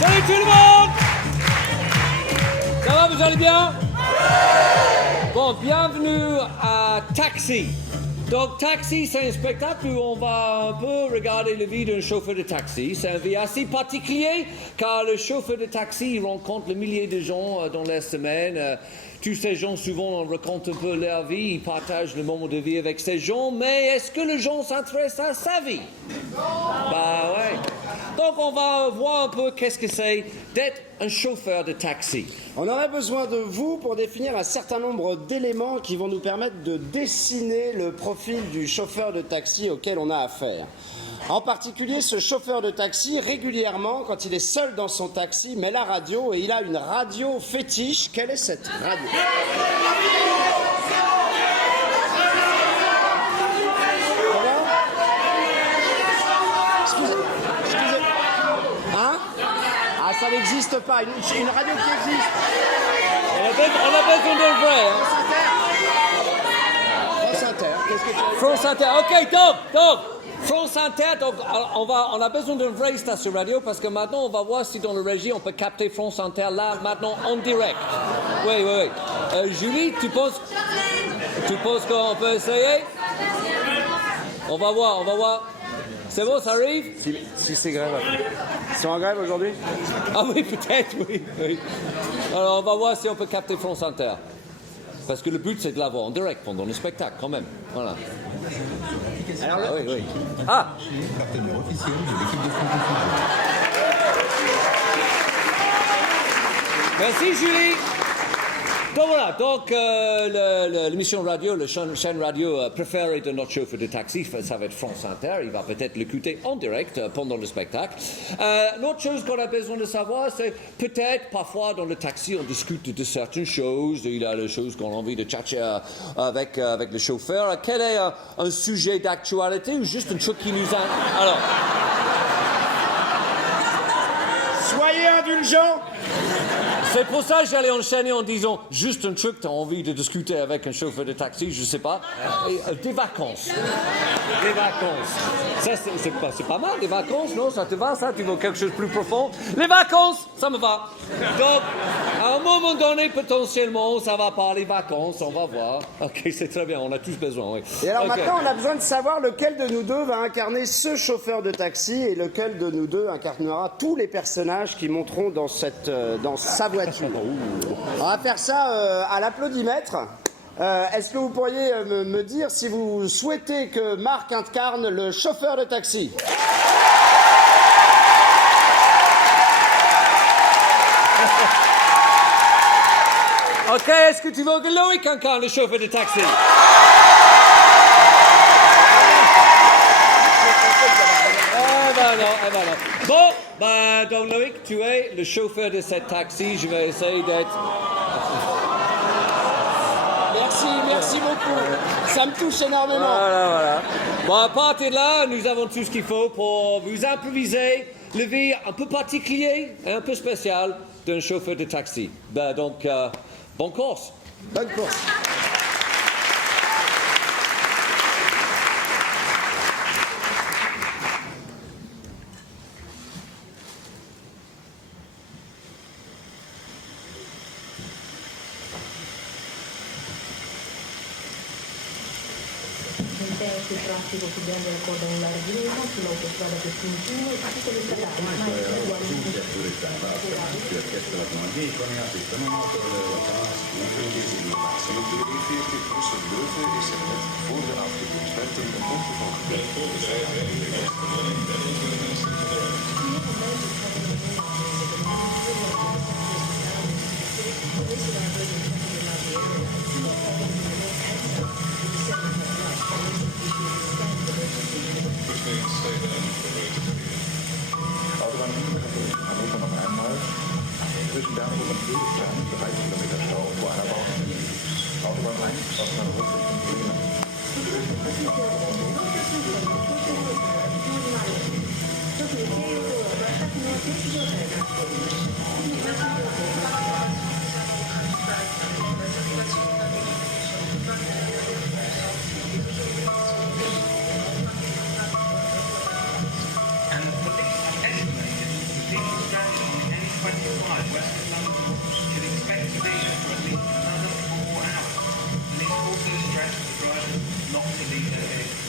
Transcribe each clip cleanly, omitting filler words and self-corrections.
Salut tout le monde! Ça va, vous allez bien? Bon, bienvenue à Taxi. Donc, Taxi, c'est un spectacle où on va un peu regarder la vie d'un chauffeur de taxi. C'est une vie assez particulière, car le chauffeur de taxi il rencontre des milliers de gens dans la semaine. Tous ces gens, souvent, on raconte un peu leur vie, ils partagent le moment de vie avec ces gens, mais est-ce que les gens s'intéressent à sa vie? Bah ouais. Donc, on va voir un peu qu'est-ce que c'est d'être un chauffeur de taxi. On aurait besoin de vous pour définir un certain nombre d'éléments qui vont nous permettre de dessiner le profil du chauffeur de taxi auquel on a affaire. En particulier, ce chauffeur de taxi, régulièrement, quand il est seul dans son taxi, met la radio et il a une radio fétiche. Quelle est cette radio? Excusez. Hein? Ah, ça n'existe pas. Une radio qui existe. On a besoin d'un vrai, hein? France Inter. Qu'est-ce que tu as dit? France Inter. OK, donc, France Inter, donc on a besoin d'une vraie station radio parce que maintenant on va voir si dans le régie on peut capter France Inter là, maintenant en direct. Oui. Julie, tu penses qu'on peut essayer? On va voir. C'est bon, ça arrive? Si c'est grève. Ils sont en grève aujourd'hui? Ah oui, peut-être, oui. Alors on va voir si on peut capter France Inter. Parce que le but, c'est de l'avoir en direct pendant le spectacle, quand même. Voilà. Alors là, oui. Ah! Partenaire officiel de l'équipe de France de football. Merci, Julie. Donc voilà, l'émission radio, la chaîne radio préférée de notre chauffeur de taxi, ça va être France Inter. Il va peut-être l'écouter en direct pendant le spectacle. L'autre chose qu'on a besoin de savoir, c'est peut-être parfois dans le taxi, on discute de certaines choses. Il y a des choses qu'on a envie de tchatcher avec le chauffeur. Quel est un sujet d'actualité ou juste un truc qui nous a... Alors... soyez indulgents. C'est pour ça que j'allais enchaîner en disant juste un truc, t'as envie de discuter avec un chauffeur de taxi, je sais pas. Des vacances. Des vacances. Ça, c'est pas mal, des vacances, non? Ça te va, ça? Tu veux quelque chose de plus profond? Les vacances, ça me va. Donc, à un moment donné, potentiellement, ça va parler vacances, on va voir. OK, c'est très bien, on a tous besoin, oui. Et alors Okay. maintenant, on a besoin de savoir lequel de nous deux va incarner ce chauffeur de taxi et lequel de nous deux incarnera tous les personnages qui monteront dans sa voiture. On va faire ça à l'applaudimètre. Est-ce que vous pourriez me dire si vous souhaitez que Marc incarne le chauffeur de taxi? OK, est-ce que tu veux que Loïc incarne le chauffeur de taxi? Non. Bon, donc Loïc, tu es le chauffeur de cette taxi. Je vais essayer d'être... Merci beaucoup. Ça me touche énormément. Voilà. Bon, à partir de là, nous avons tout ce qu'il faut pour vous improviser le vie un peu particulier et un peu spécial d'un chauffeur de taxi. Donc, bonne course. Bonne course. Il traffico subendo la coda in larghezza sull'autostrada Tessin-Cuneo e tutte le strade ormai uguali. Autobahn Hannover noch einmal. Zwischen Bernburg und Friedrichshain 3 Kilometer Stau vor einer Baustelle. Autobahn 1 aus Hannover Richtung Bremen. 25 Western London should expect to be there for at least another 4 hours. Police also stressed the drivers not to leave their vehicles.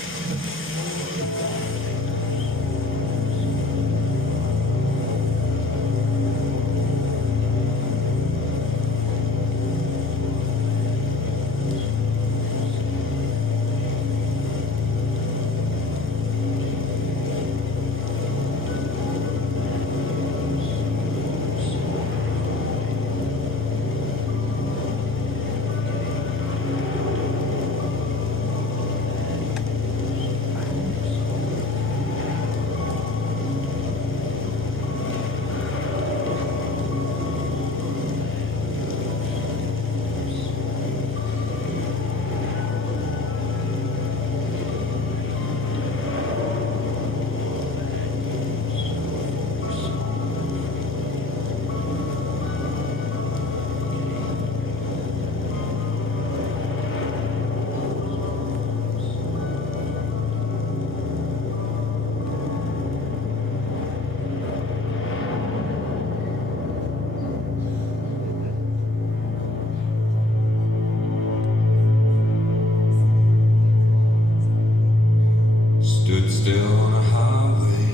Stood still on a highway.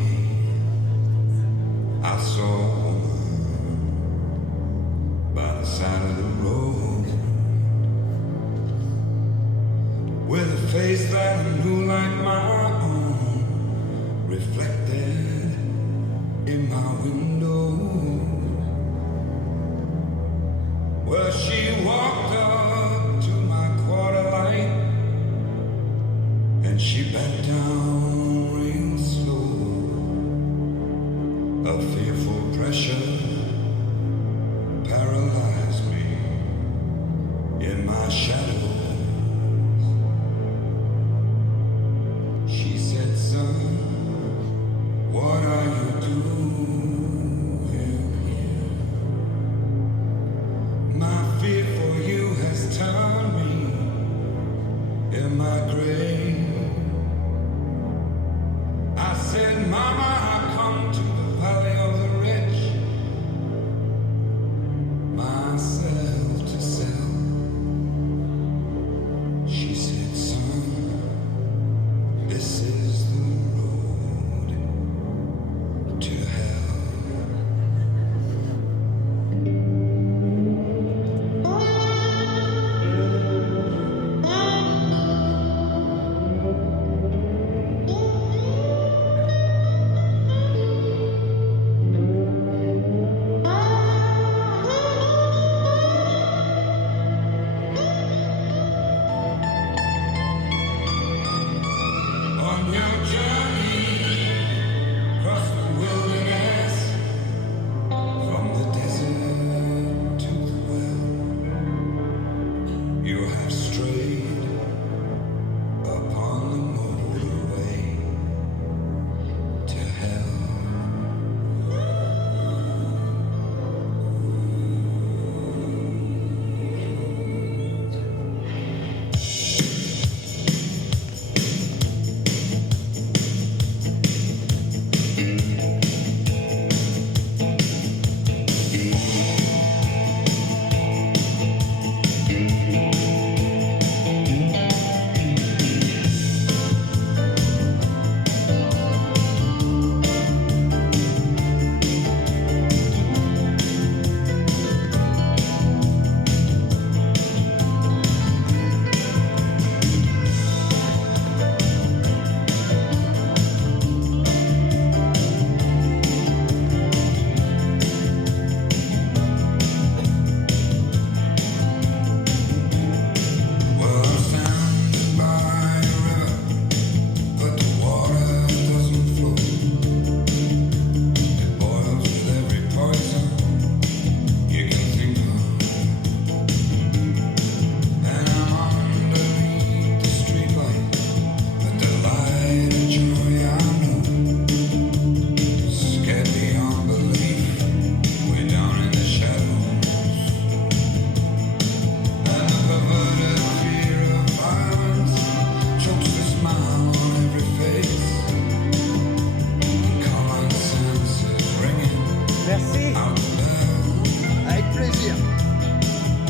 I saw a woman by the side of the road with a face that I knew like my own, reflected in my window. Well, she walked up to my quarter light and she bent down real slow. A fearful pressure paralyzed me in my shadows. She said, son, what are you doing here? My fear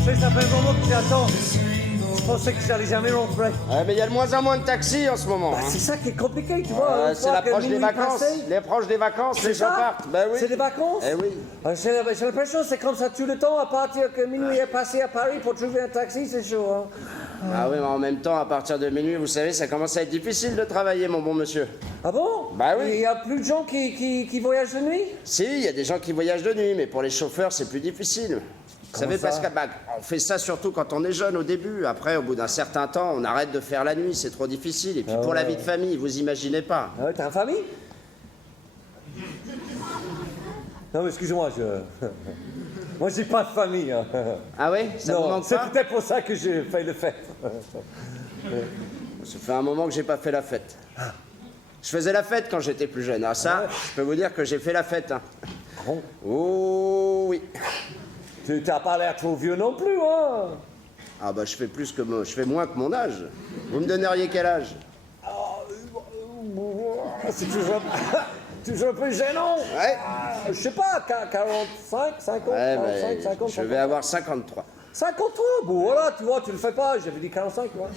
sais, ça fait un moment que j'attends. Je pensais que j'allais jamais rentrer. Ouais, mais il y a de moins en moins de taxis en ce moment. Bah, hein. c'est ça qui est compliqué, tu vois. une C'est fois que l'approche des minuit vacances. passé, L'approche des vacances, les gens ça partent. Ben oui. C'est des vacances. Eh oui. J'ai l'impression que c'est comme ça tout le temps, à partir que minuit est passé à Paris pour trouver un taxi, c'est chaud. Hein. Ah oui, mais en même temps, à partir de minuit, vous savez, ça commence à être difficile de travailler, mon bon monsieur. Ah bon? Bah oui. Il y a plus de gens qui voyagent de nuit? Si, il y a des gens qui voyagent de nuit, mais pour les chauffeurs, c'est plus difficile. Vous savez, ça parce qu'on fait ça surtout quand on est jeune au début. Après, au bout d'un certain temps, on arrête de faire la nuit, c'est trop difficile. Et puis pour la vie de famille, vous imaginez pas. Ah ouais, t'as une famille? Non, mais excuse-moi, moi, j'ai pas de famille. Hein. Ah oui? Ça vous Non, manque c'est pas? peut-être pour ça que j'ai fait le fête. Ça fait un moment que j'ai pas fait la fête. Je faisais la fête quand j'étais plus jeune. Ah ça, je peux vous dire que j'ai fait la fête. Hein. Bon. Oh oui. Tu t'as pas l'air trop vieux non plus, hein? Ah bah je fais moins que mon âge. Vous me donneriez quel âge? C'est toujours, toujours un peu gênant. Ouais. Je sais pas, 45, 50, Ouais, 45, bah, 50, je vais avoir 53. 53, bon voilà, tu vois, tu le fais pas, j'avais dit 45, tu vois.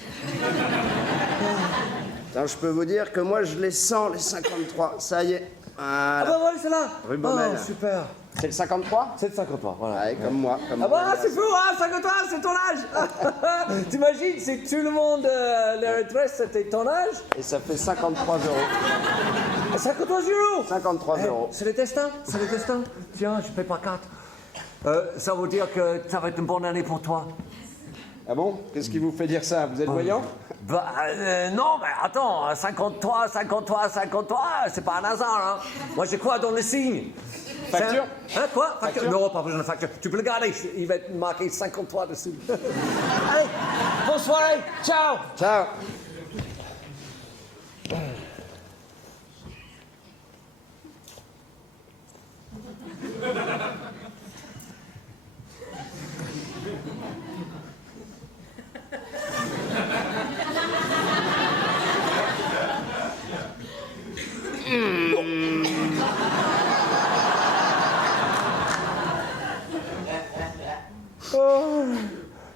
Attends, je peux vous dire que moi je les sens, les 53. Ça y est. Ah Voilà. bah voilà, c'est là. Rue Baumel. Oh, super. C'est le 53? C'est le 53, voilà. Ouais, comme moi. Comme Ah bah moi. c'est fou, hein, 53, c'est ton âge. T'imagines si tout le monde, la retraite, c'était ton âge? Et ça fait 53 euros. 53 euros. 53 euros. C'est le destin, c'est le destin. Tiens, je paie pas 4. Ça veut dire que ça va être une bonne année pour toi. Ah bon? Qu'est-ce qui vous fait dire ça? Vous êtes voyant? Bah, non, mais attends, 53, c'est pas un hasard, hein. Moi, je crois dans le signe. Facture? Hein, quoi? Facture? Non, pas besoin de facture. Tu peux le garder, il va être marqué 53 dessus. Allez, bonne soirée, ciao! Ciao.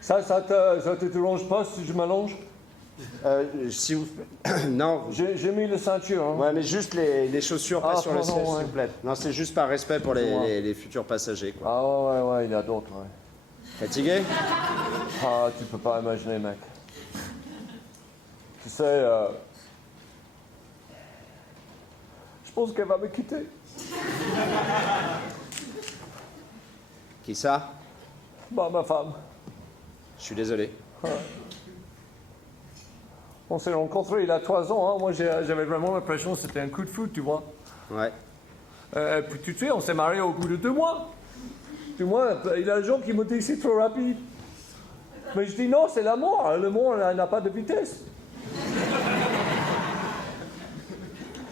Ça te dérange pas si je m'allonge? Si vous... non. J'ai mis le ceinture, hein. Ouais, mais juste les chaussures pas sur le pardon, siège, ouais. s'il vous plaît. Non, c'est juste par respect pour les futurs passagers, quoi. Ah ouais, il y a d'autres, ouais. Fatigué? Ah, tu peux pas imaginer, mec. Tu sais, je pense qu'elle va me quitter. Qui ça? Bah, ma femme. Je suis désolé. On s'est rencontrés il y a 3 ans, hein. Moi, j'avais vraiment l'impression que c'était un coup de foudre, tu vois. Ouais. Puis tu sais, on s'est mariés au bout de 2 mois. 2 mois, il y a des gens qui m'ont dit c'est trop rapide. Mais je dis non, c'est l'amour. L'amour n'a pas de vitesse.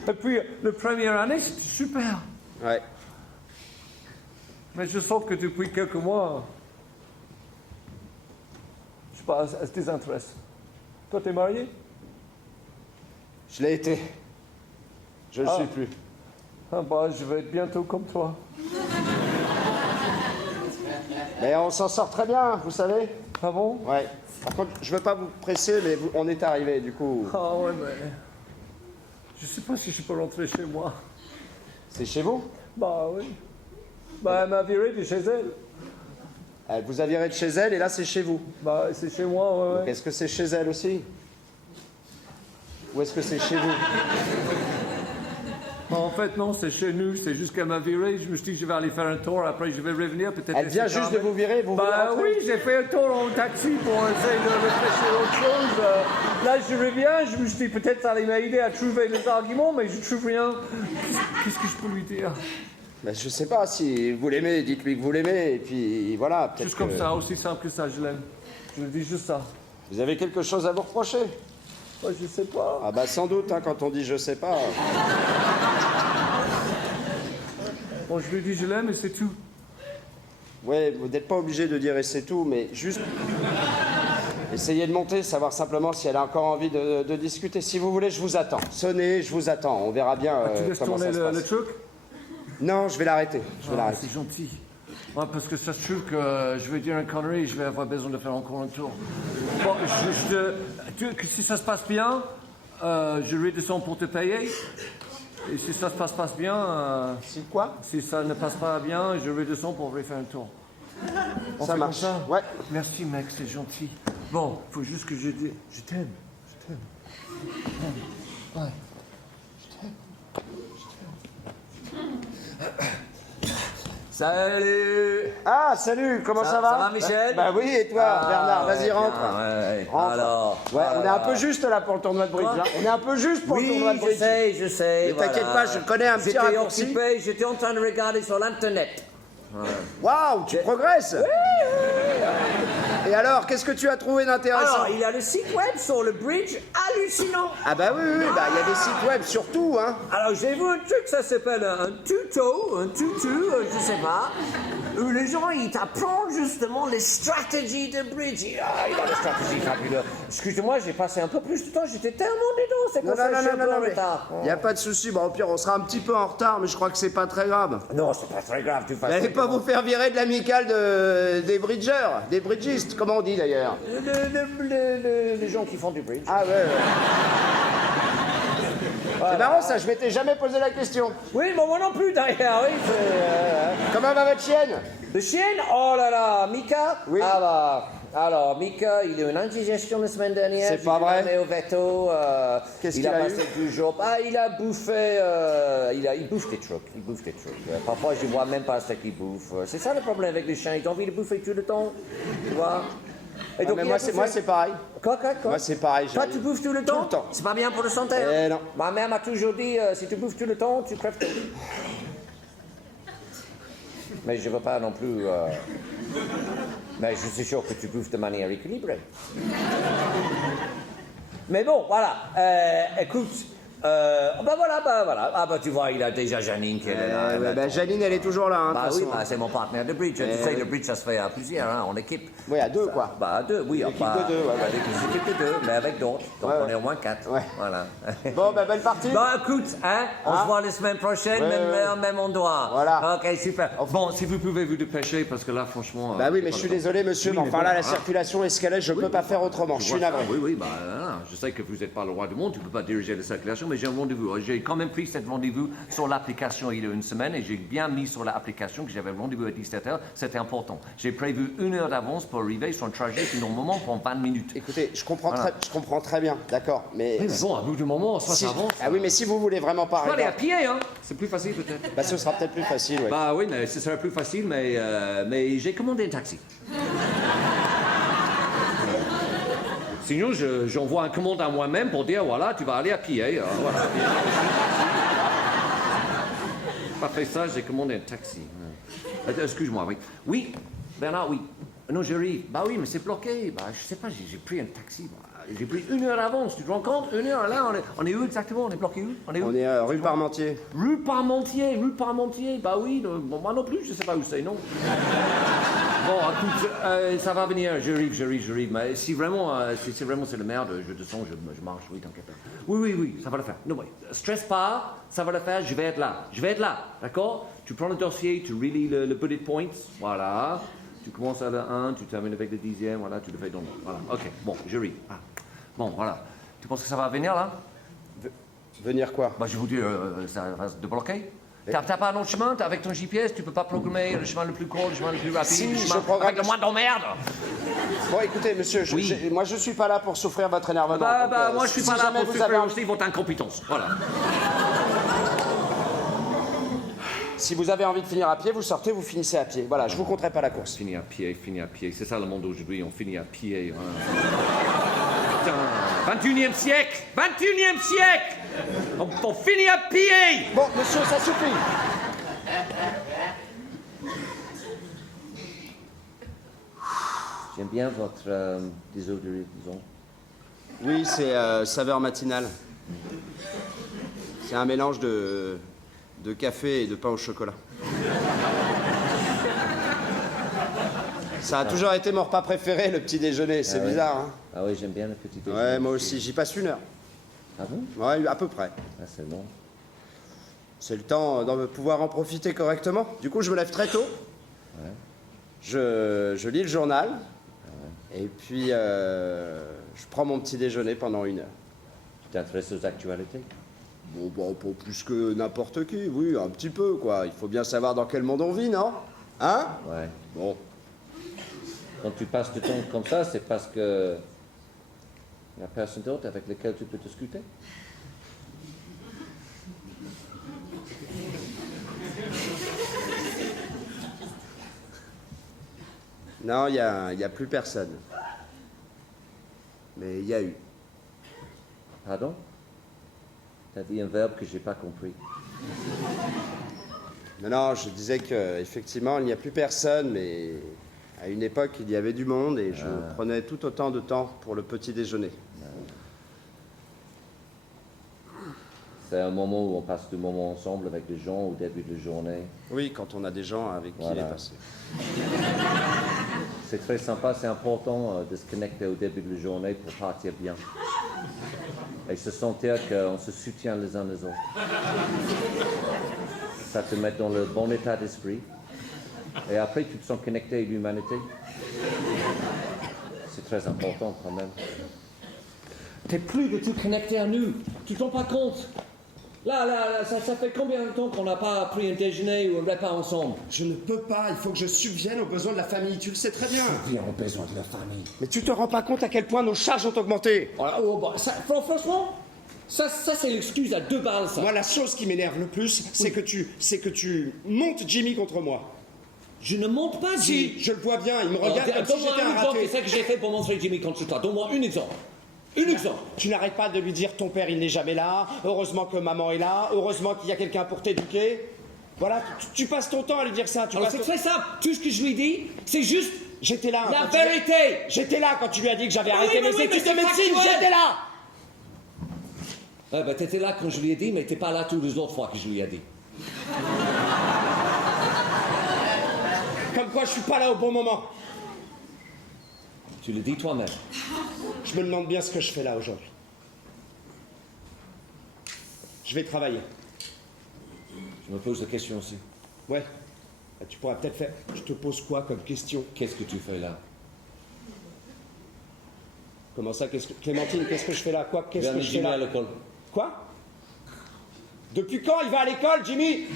Et puis, la première année, c'était super. Ouais. Mais je sens que depuis quelques mois, je sais pas, elle se désintéresse. Toi, t'es marié? Je l'ai été. Je ne le suis plus. Ah bah, je vais être bientôt comme toi. Mais on s'en sort très bien, vous savez. Ah bon? Ouais. Par contre, je veux pas vous presser, mais on est arrivé, du coup. Ah ouais, mais... Je sais pas si je peux rentrer chez moi. C'est chez vous? Bah oui. Bah, elle m'a viré de chez elle. Elle vous a viré de chez elle, et là, c'est chez vous. Bah, c'est chez moi, ouais, ouais. Est-ce que c'est chez elle aussi? Ou est-ce que c'est chez vous? Bah, en fait, non, c'est chez nous. C'est juste qu'elle m'a viré. Je me suis dit que je vais aller faire un tour. Après, je vais revenir. Peut-être. Elle vient juste de vous virer, vous voulez Bah rentrer? oui, j'ai fait un tour en taxi pour essayer de réfléchir à autre chose. Là, je reviens. Je me suis dit peut-être ça allait m'aider à trouver les arguments, mais je trouve rien. Qu'est-ce que je peux lui dire? Ben, je sais pas, si vous l'aimez, dites-lui que vous l'aimez, et puis voilà, peut-être Juste comme que- ça, aussi simple que ça, je l'aime. Je lui dis juste ça. Vous avez quelque chose à vous reprocher? Moi, je sais pas. Ah bah sans doute, hein, quand on dit je sais pas. Bon, je lui dis je l'aime et c'est tout. Ouais, vous n'êtes pas obligé de dire et c'est tout, mais juste essayez de monter, savoir simplement si elle a encore envie de discuter. Si vous voulez, je vous attends. Sonnez, je vous attends. On verra bien Tu laisses comment tourner ça se passe. le truc? Non, je vais l'arrêter. Je vais Ah, l'arrêter. c'est gentil. Ouais, parce que ça se trouve que je vais dire une connerie, je vais avoir besoin de faire encore un tour. Bon, si ça se passe bien, je redescends pour te payer. Et si ça se passe pas bien, C'est quoi? si ça ne passe pas bien, je redescends pour refaire un tour. On Ça fait marche. comme ça? Ouais. Merci mec, c'est gentil. Bon, faut juste que je dise, je t'aime. Ouais. Salut. Ah, salut, comment ça va? Ça va, Michel? Bah oui, et toi, Bernard, vas-y, ouais, rentre. bien, ouais. Rentre. Alors. Ouais, on est un peu juste là pour le tournoi de bridge. Quoi? Hein. On est un peu juste pour le tournoi de Oui, bridge. je sais. Mais t'inquiète pas, je connais un petit raccourci. J'étais en train de regarder sur l'internet. Waouh, tu progresses. Et alors, qu'est-ce que tu as trouvé d'intéressant? Alors, il y a le site web sur le bridge hallucinant. Ah bah oui, bah il y a des sites web surtout, hein. Alors, j'ai vu un truc, ça s'appelle un tuto, je sais pas, où les gens, ils t'apprennent justement les stratégies de bridge. Il a des stratégies fabuleuses. Excusez-moi, j'ai passé un peu plus de temps, j'étais tellement dedans, c'est Non, pour ça que je suis un peu en mais retard. il n'y a pas de souci. Bon, au pire, on sera un petit peu en retard, mais je crois que c'est pas très grave. Non, c'est pas très grave, tu Vous fasses. n'allez pas vous faire virer de l'amicale des bridgers, des bridgistes, comment on dit d'ailleurs? Les gens qui font du bridge. Ah ouais. C'est marrant ça, je m'étais jamais posé la question. Oui, bon, moi non plus, derrière, oui. Comment va votre chienne? Le chien, oh là là, Mika. Oui. Ah bah, alors, Mika, il a eu une indigestion la semaine dernière. C'est pas J'ai dû vrai. l'emmener au veto. Qu'est-ce il qu'il a a passé 2 jours. Ah, il a bouffé. Il bouffe des trucs. Parfois, je vois même pas ce qu'il bouffe. C'est ça le problème avec les chiens. Ils ont envie de bouffer tout le temps. Tu vois. Et Ah, mais moi c'est pareil. Quoi? Moi c'est pareil. Toi, tu bouffes tout le temps? Tout le temps. C'est pas bien pour la santé. Eh non. Ma mère m'a toujours dit, si tu bouffes tout le temps, tu crèves tôt. Mais je veux pas non plus... Mais je suis sûr que tu bouffes de manière équilibrée. Mais bon, voilà. Écoute, bah voilà. Ah bah tu vois, il a déjà Janine qui est là. Elle attend. Janine elle est toujours là, hein, de Bah toute oui, façon. bah, c'est mon partenaire de bridge. Tu sais, le bridge, ça se fait à plusieurs, hein, en équipe. Oui, à deux quoi. Bah, à 2, oui. L'équipe de deux, ouais. Avec une équipe de 2, mais avec d'autres. Donc, Ouais, on ouais. est au moins 4. Ouais. Voilà. Bon, bah belle partie. Bah, écoute, hein, on Hein? se voit la semaine prochaine, Ouais, même ouais. heure, même endroit. Voilà. Ok, super. Bon, si vous pouvez vous dépêcher, parce que là, franchement... Bah oui, mais je suis désolé monsieur, Oui, mais mais enfin bon, là la hein. circulation escalade, je peux pas faire autrement, je suis navré. Oui, bah, je sais que vous n'êtes pas le roi du monde, tu ne peux pas diriger la circulation, mais j'ai un rendez-vous. J'ai quand même pris cet rendez-vous sur l'application il y a une semaine et j'ai bien mis sur l'application que j'avais rendez-vous à 17h. C'était important. J'ai prévu 1 heure d'avance pour arriver sur un trajet qui normalement prend 20 minutes. Écoutez, je comprends très bien, d'accord, mais... Oui, mais bon, à bout du moment, soit si- ça avance. Ah oui, mais si vous voulez vraiment pas On peut aller arriver... à pied, hein. C'est plus facile peut-être. Bah ce sera peut-être plus facile, oui. Bah oui, mais ce serait plus facile, mais j'ai commandé un taxi. Sinon, j'envoie un commande à moi-même pour dire, voilà, tu vas aller à pied. Voilà. Pas fait ça, j'ai commandé un taxi. Excuse-moi, oui. Oui, Bernard, oui. Non, j'arrive. Bah oui, mais c'est bloqué. Bah, je sais pas, j'ai pris un taxi. Bah, j'ai pris 1 heure d'avance, tu te rends compte? 1 heure, là, on est où exactement? On est bloqué où? On est où? On est rue Parmentier. Rue Parmentier, bah oui, moi non plus, je sais pas où c'est, non. Bon, écoute, ça va venir, j'arrive, mais si vraiment c'est la merde, je descends, je marche, oui, t'inquiète pas. Oui, ça va le faire. Non, mais stresse pas, ça va le faire, je vais être là, d'accord? Tu prends le dossier, tu relis le bullet points, voilà. Tu commences à le 1, tu termines avec le 10e, voilà, tu le fais dans le... Voilà, ok, bon, j'arrive. Ah. Bon, voilà. Tu penses que ça va venir, là? Venir quoi? Bah, je vous dis, ça va se débloquer. T'as pas un autre chemin, avec ton GPS, tu peux pas programmer le chemin le plus court, le chemin le plus rapide, Si, le je chemin programme avec le moins d'emmerde. Bon, écoutez, monsieur, moi je suis pas là pour souffrir votre énervement. donc, Moi, je suis si pas là jamais pour vous avez souffrir envie- aussi votre incompétence. Voilà. Si vous avez envie de finir à pied, vous sortez, vous finissez à pied. Voilà, je vous compterai pas la course. Fini à pied. C'est ça le monde d'aujourd'hui, on finit à pied. Hein. Putain, 21e siècle. On finit à pied. Bon, monsieur, ça suffit. J'aime bien votre désodorisant, disons. Oui, c'est saveur matinale. C'est un mélange de café et de pain au chocolat. Ça a toujours été mon repas préféré, le petit déjeuner. C'est bizarre, hein? Ah oui, j'aime bien le petit déjeuner. Ouais, moi aussi. J'y passe 1 heure. Ah bon? Ouais, à peu près. Ah, c'est bon. C'est le temps de pouvoir en profiter correctement. Du coup, je me lève très tôt. Je lis le journal, et puis je prends mon petit déjeuner pendant 1 heure. Tu t'intéresses aux actualités? Bon, bah, pas plus que n'importe qui, oui, un petit peu, quoi. Il faut bien savoir dans quel monde on vit, non? Hein? Ouais. Bon. Quand tu passes du temps comme ça, c'est parce que il n'y a personne d'autre avec lequel tu peux discuter. Non, il y a plus personne. Mais il y a eu. Pardon? T'as dit un verbe que j'ai pas compris. Non, je disais qu'effectivement, il n'y a plus personne, mais à une époque, il y avait du monde et je prenais tout autant de temps pour le petit déjeuner. C'est un moment où on passe du moment ensemble avec des gens au début de la journée. Oui, quand on a des gens avec qui Voilà. les passer. C'est très sympa, c'est important de se connecter au début de la journée pour partir bien. Et se sentir qu'on se soutient les uns les autres. Ça te met dans le bon état d'esprit. Et après, tu te sens connecté à l'humanité. C'est très important quand même. T'es plus du tout connecté à nous. Tu t'en rends pas compte. Là, ça fait combien de temps qu'on n'a pas pris un déjeuner ou un repas ensemble? Je ne peux pas, il faut que je subvienne aux besoins de la famille, tu le sais très bien. Bien, on a besoin de la famille. Mais tu te rends pas compte à quel point nos charges ont augmenté. Franchement, ça c'est l'excuse à 2 balles, ça. Moi, la chose qui m'énerve le plus, c'est que tu montes Jimmy contre moi. Je ne monte pas, Jimmy. Si, je le vois bien, il me regarde comme si Donne-moi j'étais un un exemple, raté. c'est ça que j'ai fait pour montrer Jimmy contre toi. Donne-moi un exemple. Un exemple. Tu n'arrêtes pas de lui dire ton père il n'est jamais là, heureusement que maman est là, heureusement qu'il y a quelqu'un pour t'éduquer. Voilà, tu passes ton temps à lui dire ça. Alors c'est très simple. Tout ce que je lui dis, c'est juste J'étais là. la quand tu- vérité. J'étais là quand tu lui as dit que j'avais Oui, arrêté oui, mes oui, études mais de c'est médecine, factuel. j'étais là. Ouais, t'étais là quand je lui ai dit, mais t'es pas là toutes les autres fois que je lui ai dit. Comme quoi je suis pas là au bon moment. Tu le dis toi-même. Je me demande bien ce que je fais là aujourd'hui. Je vais travailler. Je me pose la question aussi. Ouais. Bah, tu pourras peut-être faire. Je te pose quoi comme question? Qu'est-ce que tu fais là? Comment ça, Clémentine, qu'est-ce que je fais là? Quoi? Qu'est-ce Viens que de je fais Jimmy là? à l'école. Quoi? Depuis quand il va à l'école, Jimmy?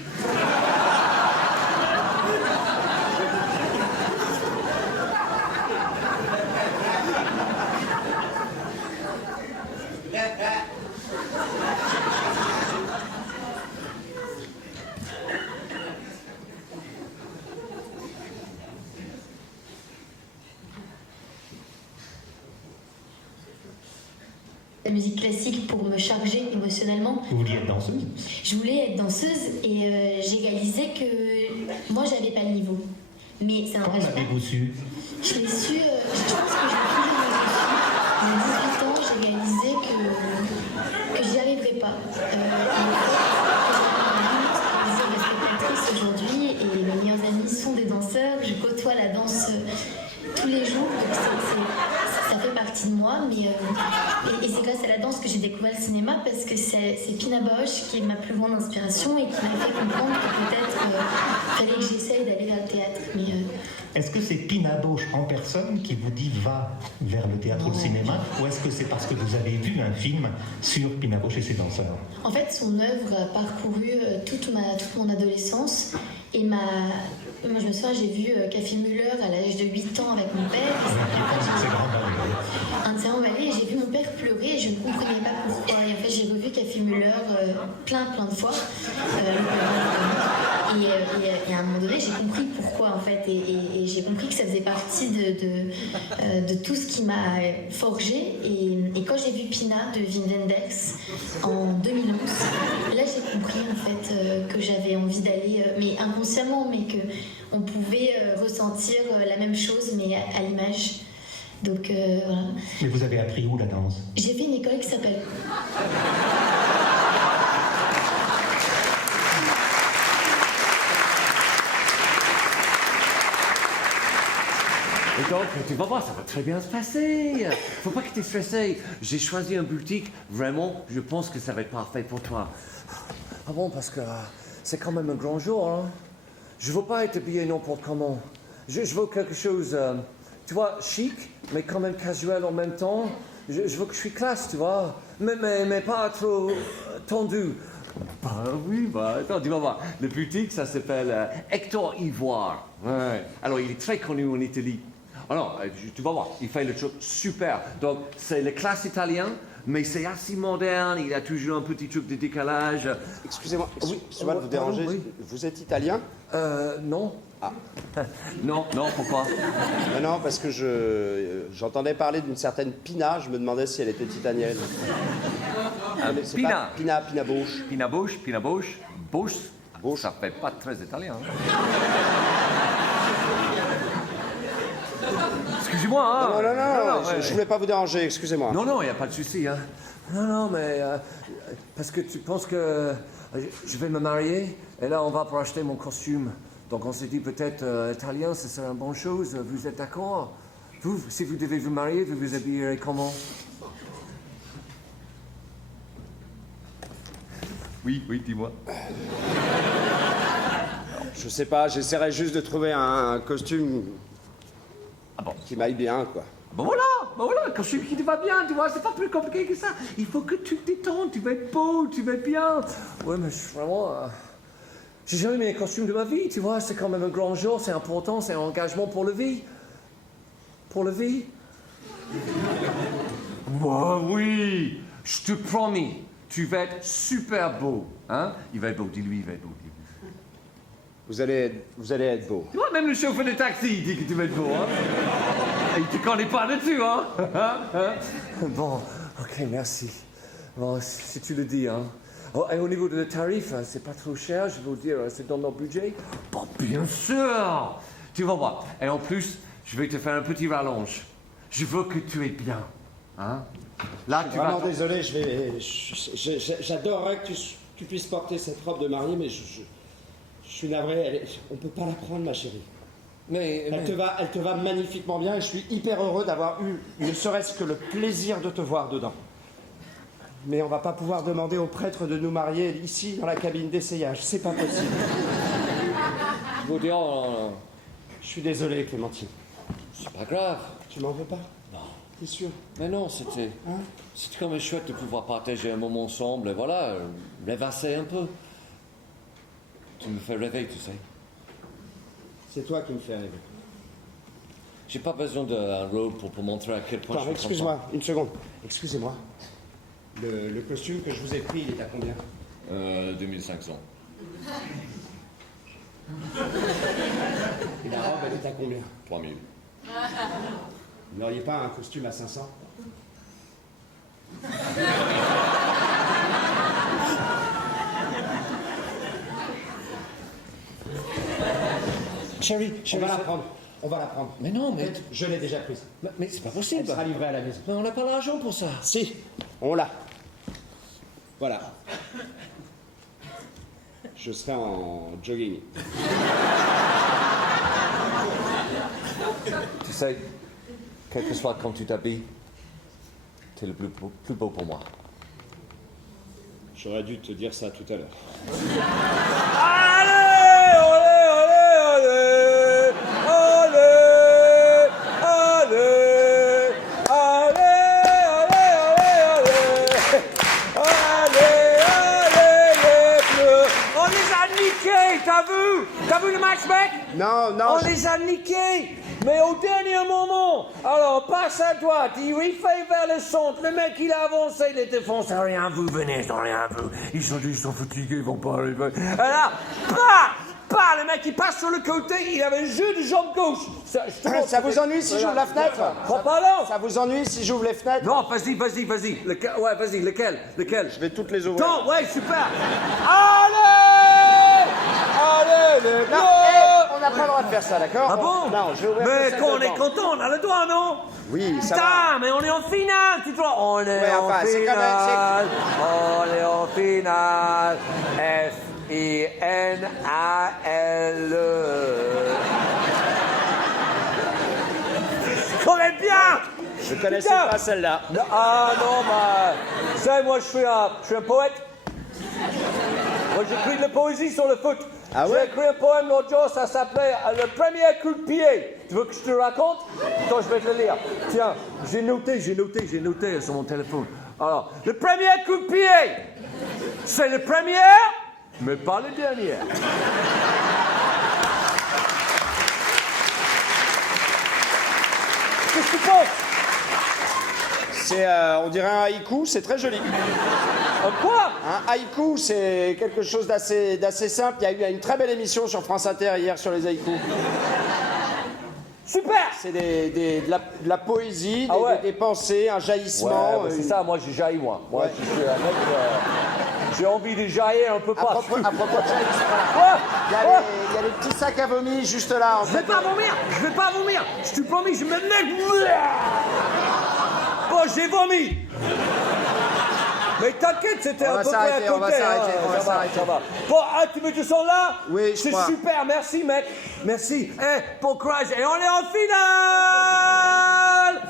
La musique classique pour me charger émotionnellement. Vous vouliez être danseuse? Je voulais être danseuse et j'ai réalisé que moi j'avais pas le niveau. Mais ça Quand n'empêche pas. l'avez-vous su? Je l'ai su, je pense que je l'ai toujours su. À 18 ans, j'ai réalisé que j'y arriverais pas. Je suis spectatrice aujourd'hui et mes meilleurs amis sont des danseurs. Je côtoie la danse tous les jours, donc ça fait partie de moi. Mais, et c'est grâce à la danse que j'ai découvert le cinéma parce que c'est Pina Bausch qui est ma plus grande inspiration et qui m'a fait comprendre que peut-être fallait que j'essaye d'aller vers le théâtre. Mais, Est-ce que c'est Pina Bausch en personne qui vous dit va vers le théâtre ou le cinéma, ou est-ce que c'est parce que vous avez vu un film sur Pina Bausch et ses danseurs? En fait, son œuvre a parcouru toute mon adolescence et moi je me souviens, j'ai vu Café Muller à l'âge de 8 ans avec mon père. C'est grand ballet. Un terrain ballet et j'ai vu mon père pleurer et je ne comprenais pas pourquoi. Et en fait, j'ai revu Café Muller plein de fois. Et à un moment donné, j'ai compris pourquoi en fait. Et j'ai compris que ça faisait partie de tout ce qui m'a forgé. Et quand j'ai vu Pina de Wim Wenders en 2011, là j'ai compris en fait que j'avais envie d'aller, mais inconsciemment, mais que on pouvait ressentir la même chose, mais à l'image. Donc voilà. Mais vous avez appris où la danse? J'ai fait une école qui s'appelle. Et donc, tu vas voir, ça va très bien se passer. Faut pas que tu es stressé. J'ai choisi un boutique, vraiment, je pense que ça va être parfait pour toi. Ah bon, parce que c'est quand même un grand jour, hein. Je veux pas être habillé n'importe comment. je veux quelque chose, tu vois, chic, mais quand même casual en même temps. Je veux que je suis classe, tu vois, mais pas trop tendu. Bah oui, bah attends, tu vas voir. Le boutique, ça s'appelle Hector Ivoire. Ouais. Alors, il est très connu en Italie. Alors, tu vas voir, il fait le truc super. Donc, c'est la classe italien, mais c'est assez moderne. Il a toujours un petit truc de décalage. Excusez-moi, Oui, excusez-moi de vous pardon, déranger. oui. Vous êtes italien? Non. Ah. Non, pourquoi? Non, parce que j'entendais parler d'une certaine Pina, je me demandais si elle était italienne. Mais c'est Pina. pas Pina Bausch. Pina Bausch, ça fait pas très italien. Hein. Excusez-moi, hein. Non, je voulais pas vous déranger, excusez-moi. Non, il n'y a pas de souci, hein. Non, mais parce que tu penses que je vais me marier et là on va pour acheter mon costume. Donc on s'est dit peut-être italien, ce serait une bonne chose. Vous êtes d'accord? Vous, si vous devez vous marier, vous vous habillerez comment? Oui, dis-moi. Je sais pas, j'essaierai juste de trouver un costume Ah bon? qui m'aille bien, quoi. Bon voilà, un costume qui te va bien, tu vois, c'est pas plus compliqué que ça. Il faut que tu te détendes, tu vas être beau, tu vas être bien. Ouais, mais je suis vraiment... J'ai jamais mis un costume de ma vie, tu vois, c'est quand même un grand jour, c'est important, c'est un engagement pour la vie. Pour la vie. Ouais, oui, je te promets, tu vas être super beau, hein. Il va être beau, dis-lui, il va être beau, dis-lui. Vous allez être beau. Tu vois, même le chauffeur de taxi dit que tu vas être beau, hein. Et il te connaît pas dessus, hein. Bon, ok, merci. Bon, si tu le dis, hein. Oh, et au niveau de le tarif, c'est pas trop cher, je veux vous dire, c'est dans notre budget. Bon, bien sûr. Tu vas voir. Et en plus, je vais te faire un petit rallonge. Je veux que tu aies bien, hein. Là, tu vas... Vraiment désolé, j'adorerais que tu puisses porter cette robe de mariée, mais je suis navré, on peut pas la prendre, ma chérie. Mais... Elle te va magnifiquement bien et je suis hyper heureux d'avoir eu ne serait-ce que le plaisir de te voir dedans. Mais on va pas pouvoir demander au prêtre de nous marier ici dans la cabine d'essayage, c'est pas possible. Je vous dis, Je suis désolé, Clémentine. c'est pas grave. Tu m'en veux pas? Non. T'es sûr? Mais non, c'était quand même chouette de pouvoir partager un moment ensemble, et voilà, rêvasser un peu. Tu me fais rêver, tu sais. C'est toi qui me fais rêver. J'ai pas besoin d'un robe pour montrer à quel point Attends, je suis excuse-moi, une seconde. Excusez-moi. Le costume que je vous ai pris, il est à combien? 2500. Et la robe, elle est à combien? 3000. Vous n'auriez pas un costume à 500? Chérie, on va la prendre. On va la prendre. Mais non, mais... Je l'ai déjà prise. Mais c'est pas Elle possible. sera livrée à la maison. Mais on n'a pas l'argent pour ça. Si, on l'a. Voilà. Je serai en jogging. Tu sais, quel que soit quand tu t'habilles, t'es le plus beau pour moi. J'aurais dû te dire ça tout à l'heure. T'as vu le match, mec? Non. On les a niqués, mais au dernier moment. Alors, passe à droite, il refait vers le centre. Le mec, il a avancé, les défenses, rien vu, venez, ils n'ont rien vu. Ils sont fatigués, ils vont pas arriver. Et là, le mec, il passe sur le côté, il avait un jeu de jambe gauche. Ça vous ennuie si j'ouvre la fenêtre? Ça vous ennuie si j'ouvre les fenêtres? Non, vas-y. Ouais, vas-y, lequel? Je vais toutes les ouvrir. Non, ouais, super. Allez, les Non, bleus. on n'a pas le droit de faire ça, d'accord? Ah bon? Non, je vais ouvrir Mais que celle quand on devant. est content, on a le droit, non? Oui, ça Putain, va. mais on est en finale, tu vois. On est Ouais, en enfin, c'est quand même- finale. On est en finale. F-I-N-A-L-E. Je connais bien. Je connaissais Putain. pas celle-là. Ah non, mais... Tu sais, moi, je suis un poète. Moi, j'écris de la poésie sur le foot. Ah J'ai ouais? écrit un poème l'autre jour, ça s'appelait Le premier coup de pied. Tu veux que je te le raconte? Attends, je vais te le lire. Tiens, j'ai noté sur mon téléphone. Alors, le premier coup de pied, c'est le premier, mais pas le dernier. Qu'est-ce que tu penses? C'est, on dirait un haïku, c'est très joli. Quoi? Un haïku, c'est quelque chose d'assez simple. Il y a eu une très belle émission sur France Inter hier sur les haïkus. Super! C'est de la poésie, Ah ouais. des pensées, un jaillissement. Ouais, c'est ça, moi j'ai jailli, moi. Moi, je suis un mec, j'ai envie de jaillir un peu À partout. propos de jaillissement, voilà. Quoi? Il y a les petits sacs à vomi juste là. En Je vais fait. pas vomir, je te promets, je me mets... Bon, j'ai vomi. Mais t'inquiète, c'était On à va peu près à s'arrêter, on va côté. s'arrêter, on va Ça va, s'arrêter. ça va. Bon, tu me sens là? Oui, je C'est crois. super, merci mec. Merci. Bon courage. Et on est en finale.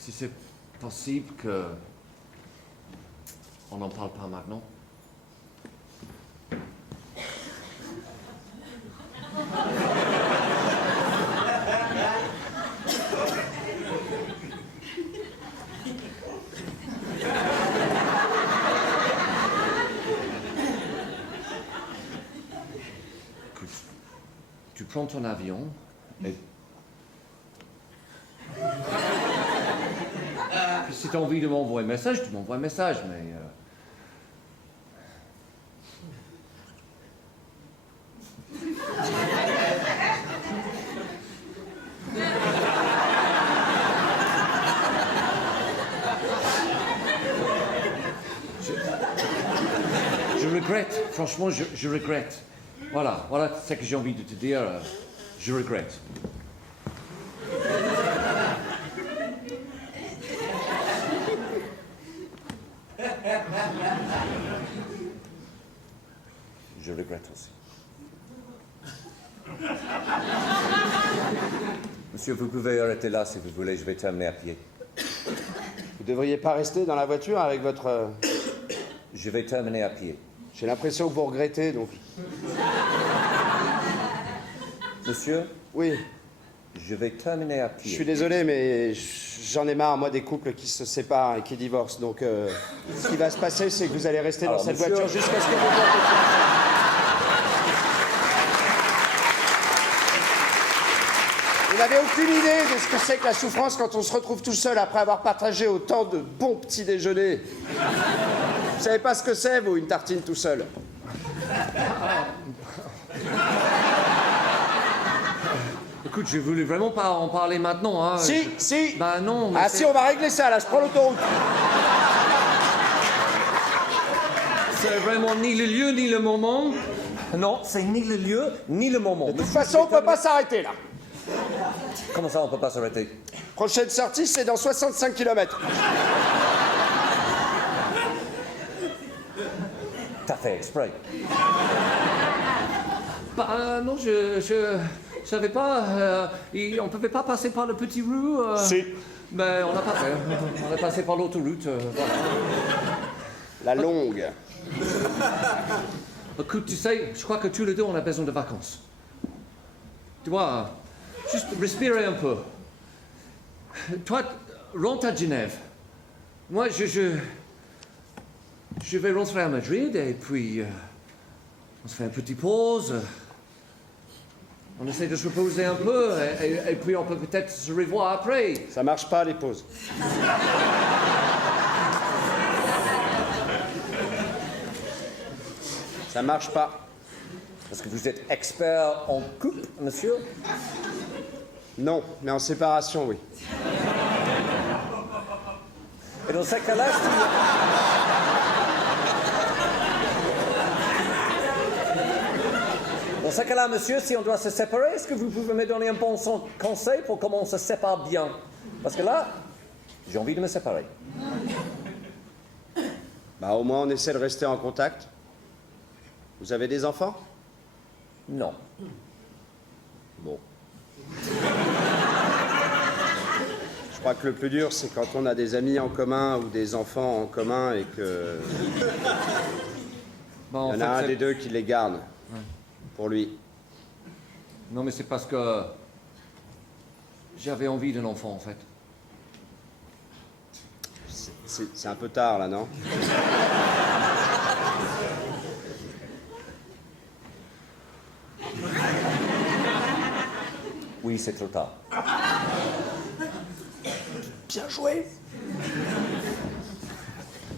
Si c'est possible que... On n'en parle pas maintenant. Tu prends ton avion et... Si tu as envie de m'envoyer un message, tu m'envoies un message, mais... Je regrette, franchement, je regrette. Voilà ce que j'ai envie de te dire. Je regrette. Je regrette aussi. Monsieur, vous pouvez arrêter là si vous voulez, je vais terminer à pied. Vous devriez pas rester dans la voiture avec votre... Je vais terminer à pied. J'ai l'impression que vous regrettez, donc... Monsieur, Oui, je vais terminer à je pied. suis désolé, mais j'en ai marre, moi, des couples qui se séparent et qui divorcent. Donc, ce qui va se passer, c'est que vous allez rester dans Alors, cette monsieur- voiture jusqu'à ce que vous... Vous n'avez aucune idée de ce que c'est que la souffrance quand on se retrouve tout seul après avoir partagé autant de bons petits déjeuners. Vous savez pas ce que c'est, vous, une tartine tout seul? Écoute, je voulais vraiment pas en parler maintenant, hein. Si. Bah non, mais Ah c'est- si, on va régler ça, là, je prends l'autoroute. c'est vraiment ni le lieu ni le moment. Non, c'est ni le lieu ni le moment. De toute façon, on peut pas s'arrêter, là. Comment ça, on peut pas s'arrêter? Prochaine sortie, c'est dans 65 km. T'as fait exprès. Bah non, je savais pas. On pouvait pas passer par le petit rue. Si. Mais on n'a pas fait. On est passé par l'autoroute. Voilà. La longue. Écoute, tu sais, je crois que tous les deux, on a besoin de vacances. Tu vois, juste respirer un peu. Toi, rentre à Genève. Moi, je vais rentrer à Madrid et puis on se fait une petite pause. On essaie de se reposer un peu et puis on peut peut-être se revoir après. Ça marche pas, les pauses. Ça marche pas. Parce que vous êtes expert en couple, monsieur. Non, mais en séparation, oui. Et dans ce cas-là, dans ce cas-là, monsieur, si on doit se séparer, est-ce que vous pouvez me donner un bon conseil pour comment on se sépare bien? Parce que là, j'ai envie de me séparer. Bah, au moins, on essaie de rester en contact. Vous avez des enfants? Non. Bon. Je Je crois que le plus dur, c'est quand on a des amis en commun ou des enfants en commun et que... Bon, Il y en a un des deux qui les garde pour lui. Non, mais c'est parce que j'avais envie d'un enfant, en fait. C'est un peu tard, là, non? Oui, c'est trop tard. Bien joué.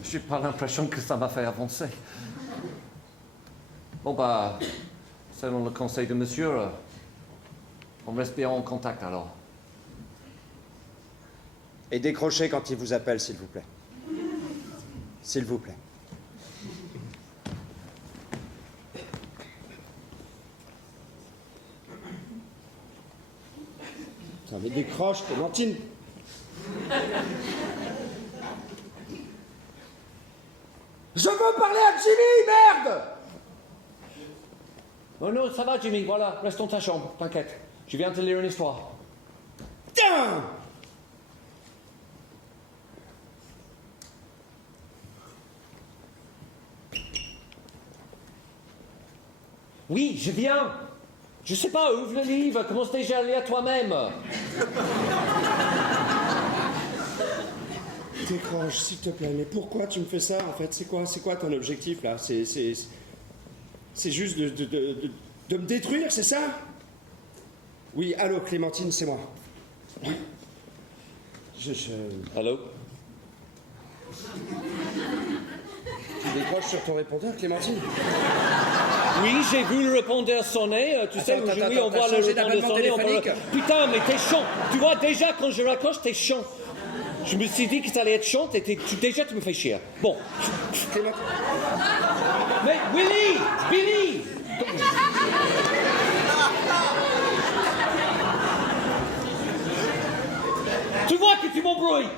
J'ai pas l'impression que ça m'a fait avancer. Bon, bah, selon le conseil de monsieur, on reste bien en contact, alors. Et décrochez quand il vous appelle, s'il vous plaît. S'il vous plaît. Putain, mais décroche, Clémentine. Je veux parler à Jimmy, merde! Oh non, ça va, Jimmy, voilà, reste dans ta chambre, t'inquiète. Je viens te lire une histoire. Putain! Oui, je viens. Je sais pas, ouvre le livre, commence déjà à lire toi-même. Décroche, s'il te plaît. Mais pourquoi tu me fais ça, en fait? C'est quoi ton objectif, là? C'est juste de me détruire, c'est ça? Oui, allô, Clémentine, c'est moi. Oui. Allô? Tu décroches sur ton répondeur, Clémentine? Oui, j'ai vu le répondeur sonner. Tu sais, Attends, aujourd'hui, attends, on t'as voit le changé répondeur d'abonnement sonner. téléphonique? Putain, mais t'es chiant. Tu vois, déjà, quand je raccroche, t'es chiant. Je me suis dit que ça allait être chiant, et déjà, tu me fais chier. Bon. Clémentine. Mais, Billy! Tu vois que tu m'embrouilles.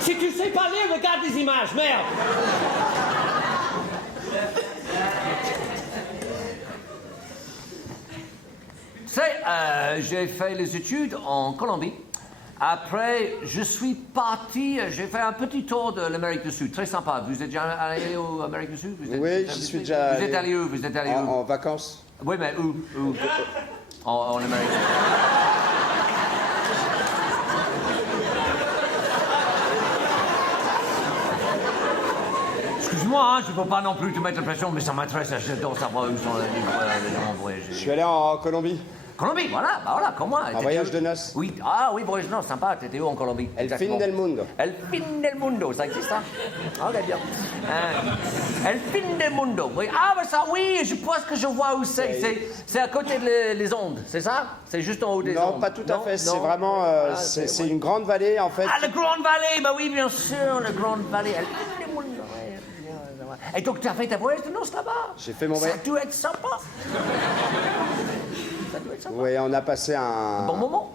Si tu sais pas lire, regarde des images, merde. J'ai fait les études en Colombie. Après, je suis parti, j'ai fait un petit tour de l'Amérique du Sud, très sympa. Vous êtes déjà allé en Amérique du Sud? Oui, j'y suis déjà Vous êtes allé où? En vacances. Oui, mais où? En Amérique. Excuse-moi, hein, je ne peux pas non plus te mettre la pression, mais ça m'intéresse, j'adore savoir où sont les gens voyager. Je suis allé en Colombie. Colombie, voilà, bah voilà, comme moi. Un voyage de noces. Oui, voyage de noces, sympa. T'étais où en Colombie? El fin del mundo. El fin del mundo, ça existe, ça? Ok, bien. El fin del mundo, oui. Ah, bah ça, oui, je pense que je vois où c'est. C'est à côté des Andes, c'est ça? C'est juste en haut des Andes. Non, pas tout à fait. C'est vraiment... c'est une grande vallée, en fait. Ah, la Grande Vallée, bah oui, bien sûr, la Grande Vallée. El fin del mundo, ouais. Et donc, tu as fait ta voyage de noces là-bas? J'ai fait mon voyage. Ça doit être sympa. Ça doit être sympa. Oui, on a passé un... Bon moment.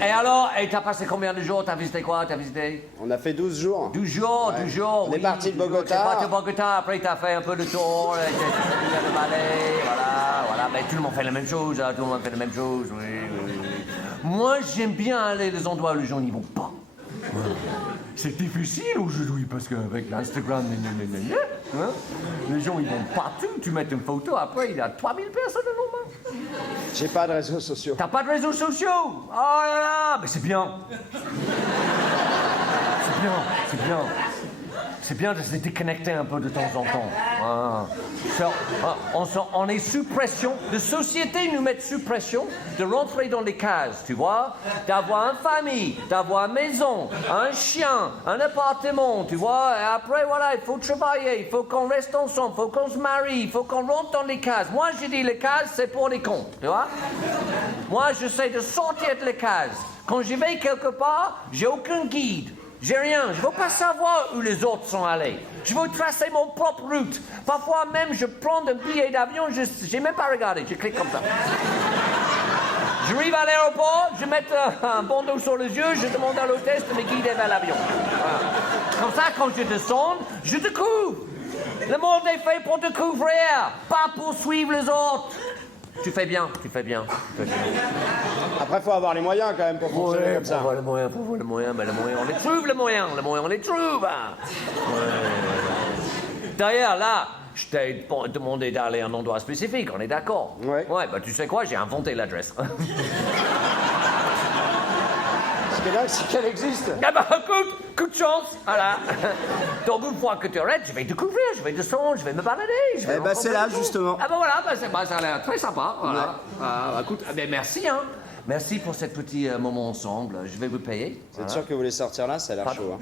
Et alors, t'as passé combien de jours? T'as visité quoi? On a fait 12 jours. 12 jours, Ouais. 12 jours. On est parti de Bogota. T'es parti de Bogota, après t'as fait un peu de tour, t'as fait le ballet, voilà. Mais tout le monde fait la même chose, hein, tout le monde fait la même chose, oui. Moi, j'aime bien aller des endroits où les gens n'y vont pas. C'est difficile aujourd'hui parce qu'avec l'Instagram, hein, les gens ils vont partout, tu mets une photo, après il y a 3000 personnes dans nos mains. J'ai pas de réseaux sociaux. T'as pas de réseaux sociaux? Oh là là, mais c'est bien. C'est bien de se déconnecter un peu de temps en temps. On est sous pression. La société nous met sous pression de rentrer dans les cases, tu vois. D'avoir une famille, d'avoir une maison, un chien, un appartement, tu vois. Et après, voilà, il faut travailler, il faut qu'on reste ensemble, il faut qu'on se marie, il faut qu'on rentre dans les cases. Moi, je dis les cases, c'est pour les cons, tu vois. Moi, j'essaie de sortir de les cases. Quand je vais quelque part, j'ai aucun guide. J'ai rien, je ne veux pas savoir où les autres sont allés. Je veux tracer mon propre route. Parfois même, je prends un billet d'avion, je n'ai même pas regardé, je clique comme ça. J'arrive à l'aéroport, je mets un bandeau sur les yeux, je demande à l'hôtesse de me guider vers l'avion. Voilà. Comme ça, quand je descends, je découvre. Le monde est fait pour découvrir, pas pour suivre les autres. Tu fais bien, tu fais bien. Après, faut avoir les moyens quand même pour fonctionner comme ça. Faut avoir les moyens, mais les moyens, on les trouve, les moyens, on les trouve. Hein. Ouais. D'ailleurs, là, je t'ai demandé d'aller à un endroit spécifique, on est d'accord? Ouais. Ouais, bah tu sais quoi, j'ai inventé l'adresse. Ce qui est dingue, c'est qu'elle existe. Ah bah écoute, coup de chance, voilà. Donc une fois que tu arrêtes, je vais découvrir, je vais descendre, je vais me balader. Eh bah c'est là, justement. Ah bah voilà, ça a l'air très sympa, voilà. Écoute, ben merci, hein. Merci pour ce petit moment ensemble, je vais vous payer. Vous êtes sûr que vous voulez sortir là? Ça a l'air Pardon. chaud. Hein.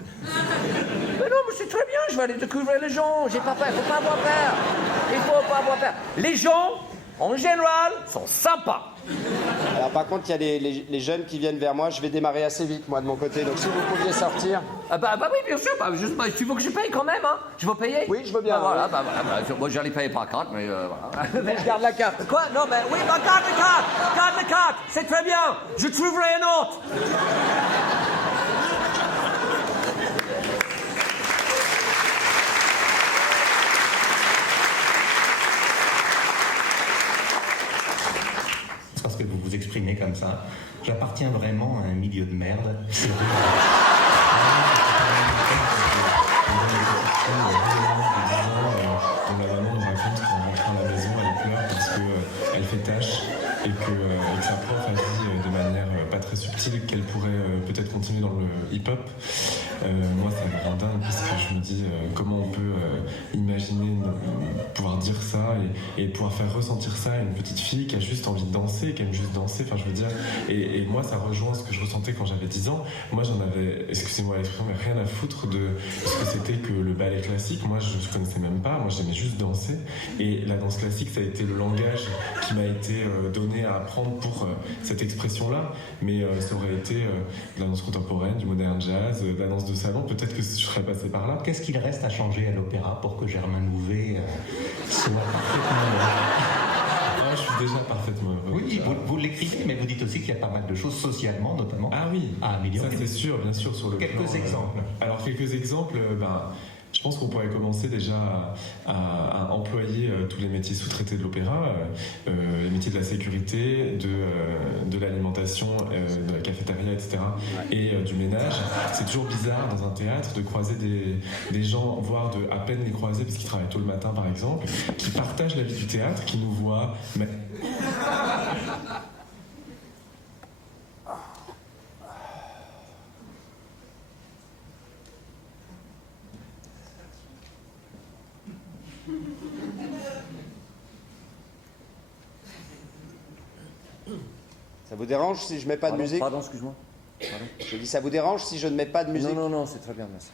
Mais non, mais c'est très bien, je vais aller découvrir les gens, j'ai pas peur, il faut pas avoir peur. Il faut pas avoir peur. Les gens, en général, sont sympas. Alors par contre, il y a les jeunes qui viennent vers moi. Je vais démarrer assez vite, moi, de mon côté. Donc si vous pouviez sortir... Ah bah oui, bien sûr, tu veux que je paye quand même, hein? Je veux payer? Oui, je veux bien. Voilà, oui. moi j'allais payer par carte, mais voilà. Je garde la carte. Quoi? Non, mais oui, bah garde la carte, c'est très bien, je trouverai un autre. Parce que vous vous exprimez comme ça. J'appartiens vraiment à un milieu de merde. C'est vrai. dont la maman nous raconte qu'en rentrant à la maison, elle pleure parce qu'elle fait tâche et que sa prof a dit de manière pas très subtile qu'elle pourrait peut-être continuer dans le hip-hop. Moi, ça me rend dingue parce que je me dis comment on peut imaginer pouvoir dire ça et pouvoir faire ressentir ça à une petite fille qui a juste envie de danser, qui aime juste danser. Enfin, je veux dire, et moi, ça rejoint ce que je ressentais quand j'avais 10 ans. Moi, j'en avais, excusez-moi l'expression, mais rien à foutre de ce que c'était que le ballet classique. Moi, je ne connaissais même pas. Moi, j'aimais juste danser. Et la danse classique, ça a été le langage qui m'a été donné à apprendre pour cette expression-là. Mais ça aurait été de la danse contemporaine, du modern jazz, de la danse de salon. Peut-être que je serais passé par là. Qu'est-ce qu'il reste à changer à l'opéra pour que Germain Louvet soit parfaitement... Ah, je suis déjà parfaitement heureux. Oui, vous l'écrivez, mais vous dites aussi qu'il y a pas mal de choses socialement, notamment. Ah oui, à améliorer. ça c'est sûr, bien sûr, sur le Quelques plan, exemples. Alors quelques exemples, je pense qu'on pourrait commencer déjà à employer tous les métiers sous-traités de l'opéra, les métiers de la sécurité, de l'alimentation, de la cafétéria, etc. et du ménage. C'est toujours bizarre dans un théâtre de croiser des gens, voire de à peine les croiser parce qu'ils travaillent tôt le matin par exemple, qui partagent la vie du théâtre, qui nous voient... Ça vous dérange si je mets pas de musique? Pardon, excuse-moi. Je dis, ça vous dérange si je ne mets pas de musique? Non, c'est très bien, merci.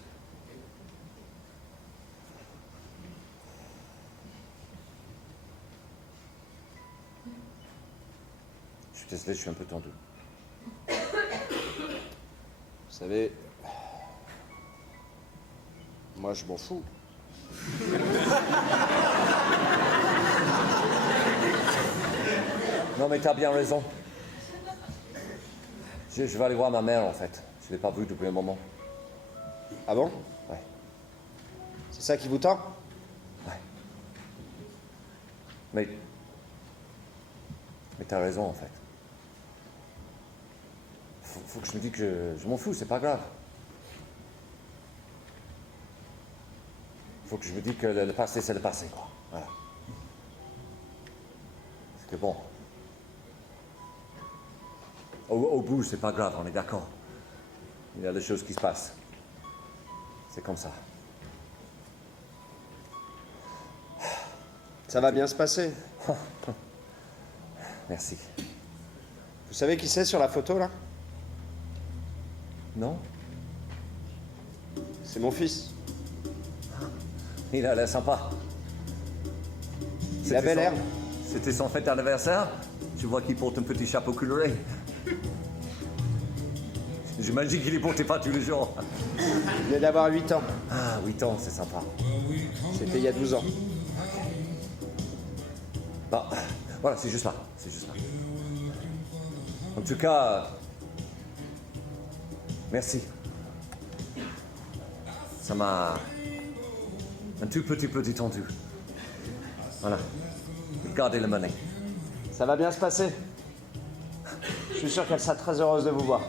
Je suis désolé, je suis un peu tendu. Vous savez, moi je m'en fous. Non, mais t'as bien raison. Je vais aller voir ma mère, en fait. Je l'ai pas vue depuis un moment. Ah bon? Ouais. C'est ça qui vous tend? Ouais. Mais t'as raison, en fait. Faut que je me dise que je m'en fous, c'est pas grave. Faut que je me dise que le passé, c'est le passé, quoi. Voilà. Parce que bon... Au bout, c'est pas grave, on est d'accord. Il y a des choses qui se passent. C'est comme ça. Ça va bien se passer. Merci. Vous savez qui c'est sur la photo, là? Non? C'est mon fils. Il a l'air sympa. Il avait l'air. C'était son fête d'anniversaire. Je vois qu'il porte un petit chapeau coloré. J'imagine qu'il ne les portait pas tous les jours. Il vient d'avoir 8 ans. Ah, 8 ans, c'est sympa. C'était il y a 12 ans. Bon, voilà, c'est juste là. C'est juste là. En tout cas, merci. Ça m'a un tout petit peu détendu. Voilà. Gardez la monnaie. Ça va bien se passer. Je suis sûr qu'elle sera très heureuse de vous voir.